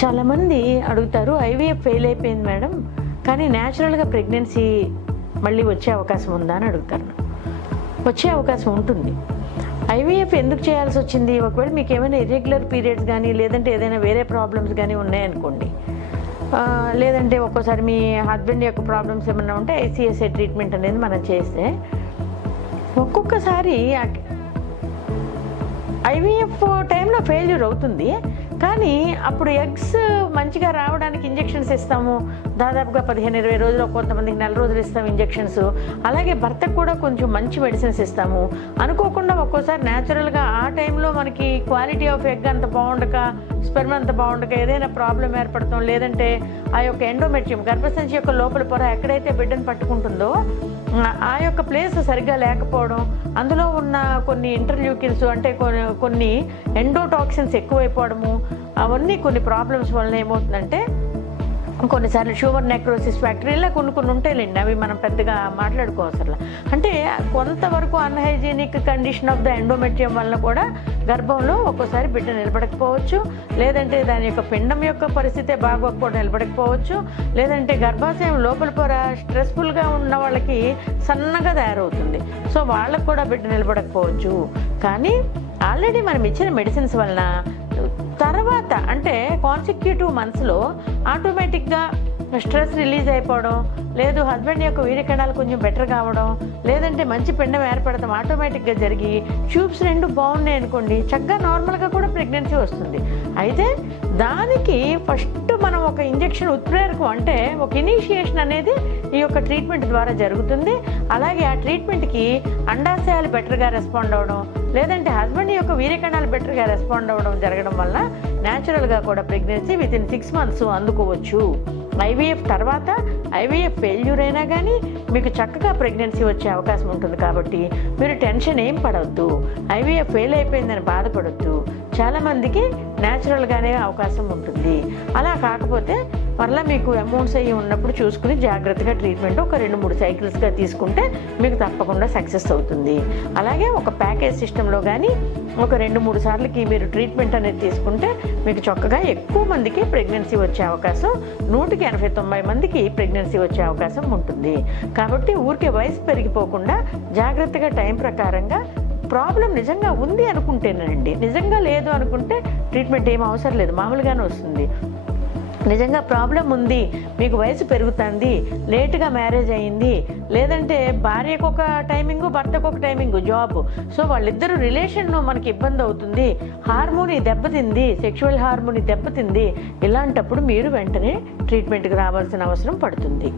చాలామంది అడుగుతారు, IVF fail అయిపోయింది మేడం, కానీ న్యాచురల్గా ప్రెగ్నెన్సీ మళ్ళీ వచ్చే అవకాశం ఉందా అని అడుగుతారు. వచ్చే అవకాశం ఉంటుంది. ఐవీఎఫ్ ఎందుకు చేయాల్సి వచ్చింది? ఒకవేళ మీకు ఏమైనా ఇర్రెగ్యులర్ పీరియడ్స్ కానీ, లేదంటే ఏదైనా వేరే ప్రాబ్లమ్స్ కానీ ఉన్నాయనుకోండి, లేదంటే ఒక్కోసారి మీ హస్బెండ్ యొక్క ప్రాబ్లమ్స్ ఏమైనా ఉంటే ఐసీఎస్ఏ ట్రీట్మెంట్ అనేది మనం చేస్తే ఒక్కొక్కసారి ఐవీఎఫ్ టైంలో ఫెయిల్యూర్ అవుతుంది. కానీ అప్పుడు ఎగ్స్ మంచిగా రావడానికి ఇంజెక్షన్స్ ఇస్తాము, దాదాపుగా 15-20 రోజులు, కొంతమందికి 4 రోజులు ఇస్తాము ఇంజెక్షన్స్. అలాగే భర్తకు కూడా కొంచెం మంచి మెడిసిన్స్ ఇస్తాము. అనుకోకుండా ఒక్కోసారి న్యాచురల్గా ఆ టైంలో మనకి క్వాలిటీ ఆఫ్ ఎగ్ అంత బాగుండక, స్పెర్మ్ అంత బాగుండక ఏదైనా ప్రాబ్లం ఏర్పడతాం, లేదంటే ఆ యొక్క ఎండోమెట్రియం గర్భసంచి యొక్క లోపల పొర ఎక్కడైతే బిడ్డను పట్టుకుంటుందో ఆ యొక్క ప్లేస్ సరిగ్గా లేకపోవడం, అందులో ఉన్న కొన్ని ఇంటర్ల్యూకిన్స్ అంటే కొన్ని ఎండోటాక్సిన్స్ ఎక్కువైపోవడము, అవన్నీ కొన్ని ప్రాబ్లమ్స్ వలన ఏమవుతుందంటే కొన్నిసార్లు షుగర్ నెక్రోసిస్ ఫ్యాక్టరీ ఇలా కొన్ని ఉంటాయిలేండి, అవి మనం పెద్దగా మాట్లాడుకోవసరం. అంటే కొంతవరకు unhygienic condition of the endometrium వలన కూడా గర్భంలో ఒక్కోసారి బిడ్డ నిలబడకపోవచ్చు, లేదంటే దాని యొక్క పిండం యొక్క పరిస్థితే బాగోకపోవడం నిలబడకపోవచ్చు, లేదంటే గర్భాశయం లోపల పొర స్ట్రెస్ఫుల్గా ఉన్న వాళ్ళకి సన్నగా తయారవుతుంది, సో వాళ్ళకు కూడా బిడ్డ నిలబడకపోవచ్చు. కానీ ఆల్రెడీ మనం ఇచ్చిన మెడిసిన్స్ వలన తర్వాత అంటే కాన్సిక్యూటివ్ మంత్స్లో ఆటోమేటిక్గా స్ట్రెస్ రిలీజ్ అయిపోవడం, లేదు హస్బెండ్ యొక్క వీర్యకణాలు కొంచెం బెటర్ కావడం, లేదంటే మంచి పిండం ఏర్పడతాం ఆటోమేటిక్గా జరిగి ట్యూబ్స్ 2 బాగున్నాయి అనుకోండి, చక్కగా నార్మల్గా కూడా ప్రెగ్నెన్సీ వస్తుంది. అయితే దానికి ఫస్ట్ మనం ఒక ఇంజెక్షన్ ఉత్ప్రేరకం అంటే ఒక ఇనిషియేషన్ అనేది ఈ యొక్క ట్రీట్మెంట్ ద్వారా జరుగుతుంది. అలాగే ఆ ట్రీట్మెంట్కి అండాశయాలు బెటర్గా రెస్పాండ్ అవ్వడం, లేదంటే హస్బెండ్ యొక్క వీర్యకణాలు బెటర్గా రెస్పాండ్ అవ్వడం జరగడం వల్ల న్యాచురల్గా కూడా ప్రెగ్నెన్సీ వితిన్ 6 months అందుకోవచ్చు. ఐవీఎఫ్ తర్వాత ఐవీఎఫ్ ఫెయిల్యూర్ అయినా కానీ మీకు చక్కగా ప్రెగ్నెన్సీ వచ్చే అవకాశం ఉంటుంది. కాబట్టి మీరు టెన్షన్ ఏం పడవద్దు, ఐవీఎఫ్ ఫెయిల్ అయిపోయిందని బాధపడద్దు. చాలామందికి న్యాచురల్గానే అవకాశం ఉంటుంది. అలా కాకపోతే మరలా మీకు అమౌంట్స్ అయ్యి ఉన్నప్పుడు చూసుకుని జాగ్రత్తగా ట్రీట్మెంట్ ఒక 2-3 సైకిల్స్గా తీసుకుంటే మీకు తప్పకుండా సక్సెస్ అవుతుంది. అలాగే ఒక ప్యాకేజ్ సిస్టంలో కానీ ఒక 2-3 సార్లకి మీరు ట్రీట్మెంట్ అనేది తీసుకుంటే మీకు చక్కగా ఎక్కువ మందికి ప్రెగ్నెన్సీ వచ్చే అవకాశం, 100-89 మందికి ప్రెగ్నెన్సీ వచ్చే అవకాశం ఉంటుంది. కాబట్టి ఊరికే వయసు పెరిగిపోకుండా జాగ్రత్తగా టైం ప్రకారంగా ప్రాబ్లం నిజంగా ఉంది అనుకుంటేనండి, నిజంగా లేదు అనుకుంటే ట్రీట్మెంట్ ఏం అవసరం లేదు, మామూలుగానే వస్తుంది. నిజంగా ప్రాబ్లం ఉంది, మీకు వయసు పెరుగుతుంది, లేటుగా మ్యారేజ్ అయ్యింది, లేదంటే భార్యకు ఒక టైమింగు భర్తకు ఒక టైమింగు జాబ్, సో వాళ్ళిద్దరూ రిలేషన్ మనకి ఇబ్బంది అవుతుంది, హార్మోని దెబ్బతింది, సెక్షువల్ హార్మోని దెబ్బతింది, ఇలాంటప్పుడు మీరు వెంటనే ట్రీట్మెంట్కి రావాల్సిన అవసరం పడుతుంది.